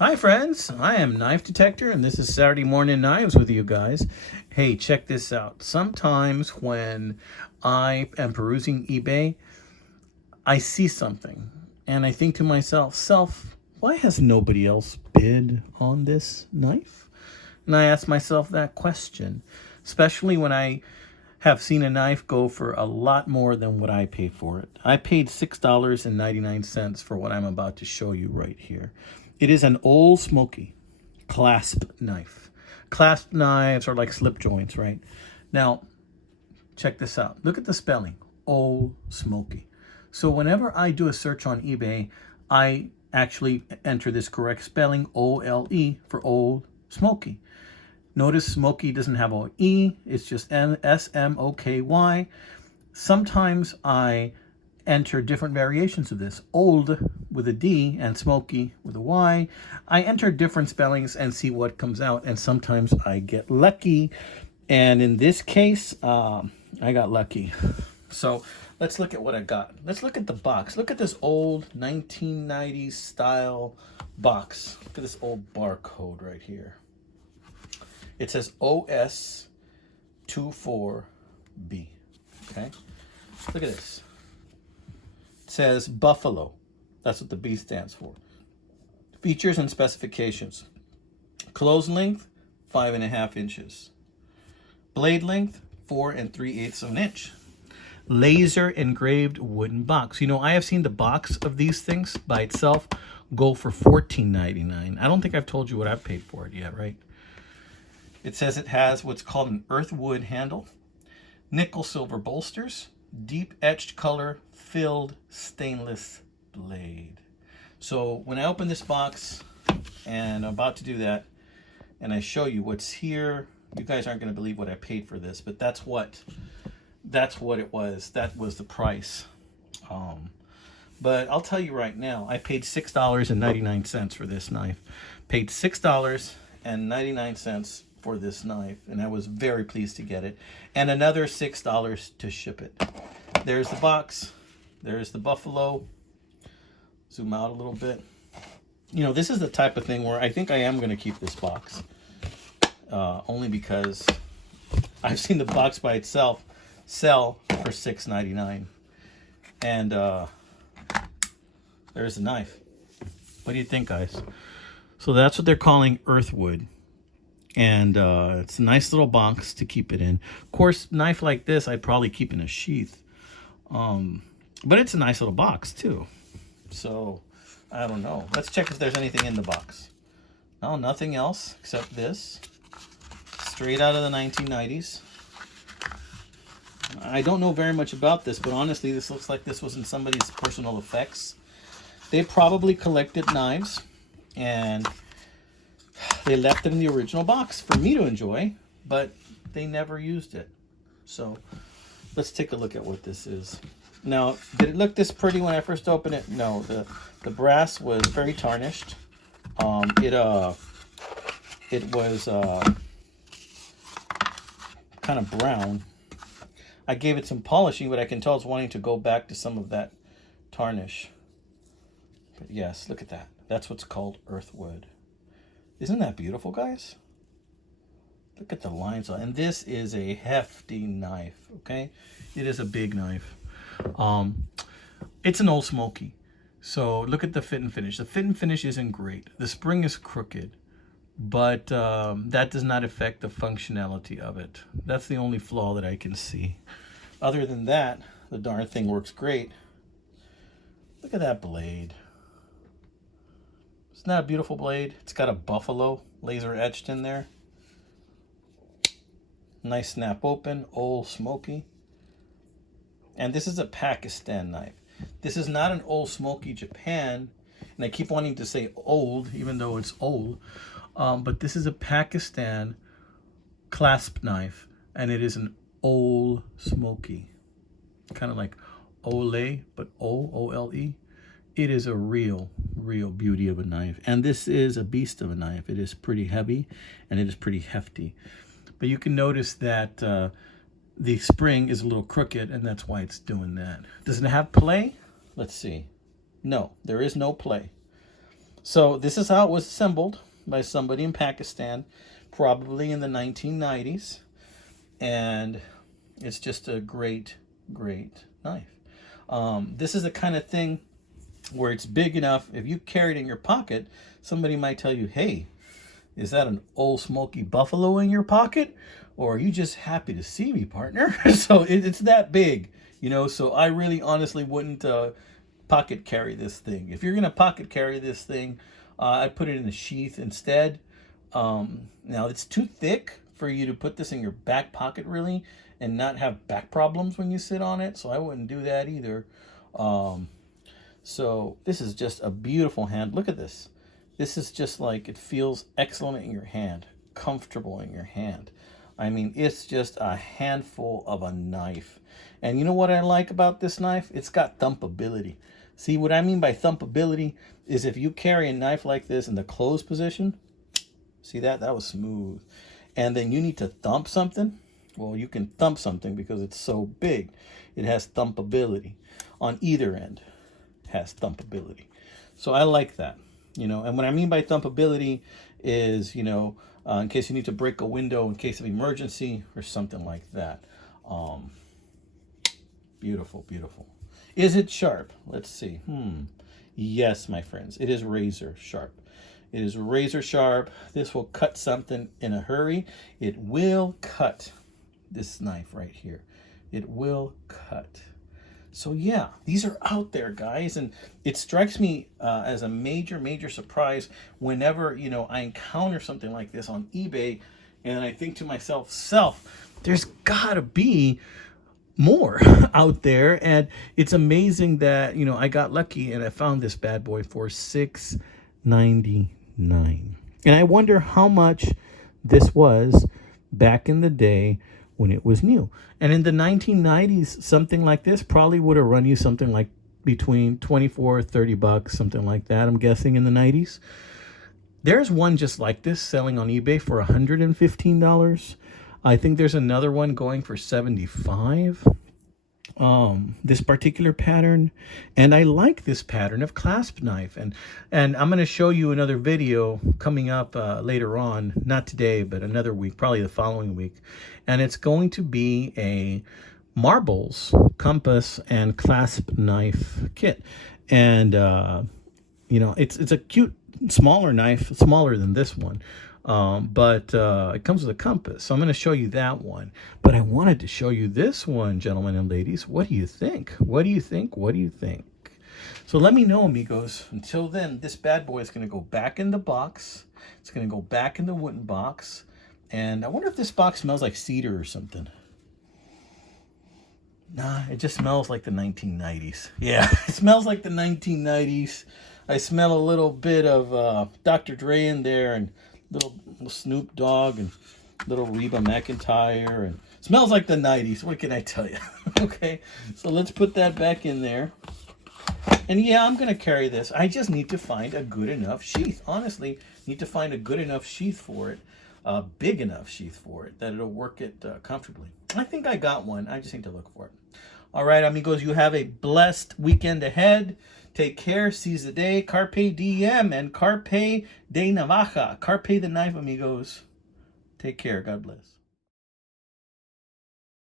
Hi friends, I am Knife Detector and this is Saturday Morning Knives with you guys. Hey, check this out. Sometimes when I am perusing eBay, I see something and I think to myself, why has nobody else bid on this knife? And I ask myself that question, especially when I have seen a knife go for a lot more than what I paid for it. I paid $6.99 for what I'm about to show you right here. It is an Ole Smoky clasp knife. Clasp knives are like slip joints, right? Now, check this out. Look at the spelling, Ole Smoky. So whenever I do a search on eBay, I actually enter this correct spelling, O-L-E, for Ole Smoky. Notice Smoky doesn't have an E, it's just S-M-O-K-Y. Sometimes I enter different variations of this. Old with a D and Smoky with a Y. I enter different spellings and see what comes out, and sometimes I get lucky. And in this case, I got lucky. So let's look at what I got. Let's look at the box. Look at this old 1990s style box. Look at this old barcode right here. It says OS24B. Okay? Look at this. It says Buffalo. That's what the B stands for. Features and specifications. Close length, 5.5 inches. Blade length, 4 3/8 of an inch. Laser engraved wooden box. You know, I have seen the box of these things by itself go for $14.99. I don't think I've told you what I've paid for it yet, right? It says it has what's called an earthwood handle, nickel silver bolsters, deep etched color filled stainless blade. So when I open this box, and I'm about to do that, and I show you what's here, you guys aren't going to believe what I paid for this, but that's what it was. That was the price. But I'll tell you right now, I paid $6.99 for this knife. Paid $6.99 for this knife, and I was very pleased to get it. And another $6 to ship it. There's the box. There's the Buffalo. Zoom out a little bit. You know, this is the type of thing where I think I am going to keep this box. Only because I've seen the box by itself sell for $6.99. And there's the knife. What do you think, guys? So that's what they're calling earthwood. And it's a nice little box to keep it in. Of course, knife like this, I'd probably keep in a sheath. But it's a nice little box, too. So, I don't know. Let's check if there's anything in the box. No, nothing else except this. Straight out of the 1990s. I don't know very much about this, but honestly, this looks like this was in somebody's personal effects. They probably collected knives, and they left it in the original box for me to enjoy, but they never used it. So let's take a look at what this is. Now, did it look this pretty when I first opened it? No, the brass was very tarnished. It was kind of brown. I gave it some polishing, but I can tell it's wanting to go back to some of that tarnish. But yes, look at that. That's what's called earthwood. Isn't that beautiful, guys? Look at the lines on, and this is a hefty knife, okay? It is a big knife. It's an Ole Smoky. So look at the fit and finish. The fit and finish isn't great. The spring is crooked, but that does not affect the functionality of it. That's the only flaw that I can see. Other than that, the darn thing works great. Look at that blade. Isn't that a beautiful blade? It's got a buffalo laser etched in there. Nice snap open, Ole Smoky. And this is a Pakistan knife. This is not an Ole Smoky Japan. And I keep wanting to say old, even though it's old. But this is a Pakistan clasp knife. And it is an Ole Smoky. Kind of like Ole, but O-O-L-E. It is a real beauty of a knife. And this is a beast of a knife. It is pretty heavy and it is pretty hefty. But you can notice that the spring is a little crooked, and that's why it's doing that. Does it have play? Let's see. No, there is no play. So this is how it was assembled by somebody in Pakistan, probably in the 1990s. And it's just a great, great knife. This is the kind of thing where it's big enough, if you carry it in your pocket, somebody might tell you, hey, is that an Ole Smoky Buffalo in your pocket? Or are you just happy to see me, partner? So it's that big, so I really honestly wouldn't pocket carry this thing. If you're going to pocket carry this thing, I'd put it in a sheath instead. Now, it's too thick for you to put this in your back pocket, really, and not have back problems when you sit on it, so I wouldn't do that either. So this is just a beautiful hand. Look at this. This is just like, it feels excellent in your hand, comfortable in your hand. I mean, it's just a handful of a knife. And you know what I like about this knife? It's got thumpability. See, what I mean by thumpability is if you carry a knife like this in the closed position, see that? That was smooth. And then you need to thump something. Well, you can thump something because it's so big. It has thumpability on either end. Has thumpability. So I like that, and what I mean by thumpability is, in case you need to break a window in case of emergency or something like that. Beautiful, beautiful. Is it sharp? Let's see. Yes, my friends, it is razor sharp. It is razor sharp. This will cut something in a hurry. It will cut this knife right here. It will cut. So yeah, these are out there, guys, and it strikes me as a major, major surprise whenever, I encounter something like this on eBay, and I think to myself, there's gotta be more out there. And it's amazing that, I got lucky and I found this bad boy for $6.99. And I wonder how much this was back in the day when it was new. And in the 1990s, something like this probably would have run you something like between 24, 30 bucks, something like that, I'm guessing, in the 90s. There's one just like this selling on eBay for $115. I think there's another one going for $75. This particular pattern, and I like this pattern of clasp knife, and I'm going to show you another video coming up later on, not today but another week, probably the following week, and it's going to be a marbles, compass, and clasp knife kit. And it's a cute smaller knife, smaller than this one, but it comes with a compass, so I'm going to show you that one. But I wanted to show you this one, gentlemen and ladies. What do you think? What do you think? What do you think? So let me know, amigos. Until then, this bad boy is going to go back in the box. It's going to go back in the wooden box. And I wonder if this box smells like cedar or something. Nah, it just smells like the 1990s. Yeah, it smells like the 1990s. I smell a little bit of Dr. Dre in there, and little Snoop Dogg, and little Reba McEntire, and smells like the 90s. What can I tell you? Okay, so let's put that back in there. And yeah, I'm going to carry this. I just need to find a good enough sheath. Honestly, need to find a good enough sheath for it. A big enough sheath for it that it'll work it comfortably. I think I got one. I just need to look for it. All right, amigos, you have a blessed weekend ahead. Take care. Seize the day. Carpe diem and carpe de navaja. Carpe the knife, amigos. Take care. God bless.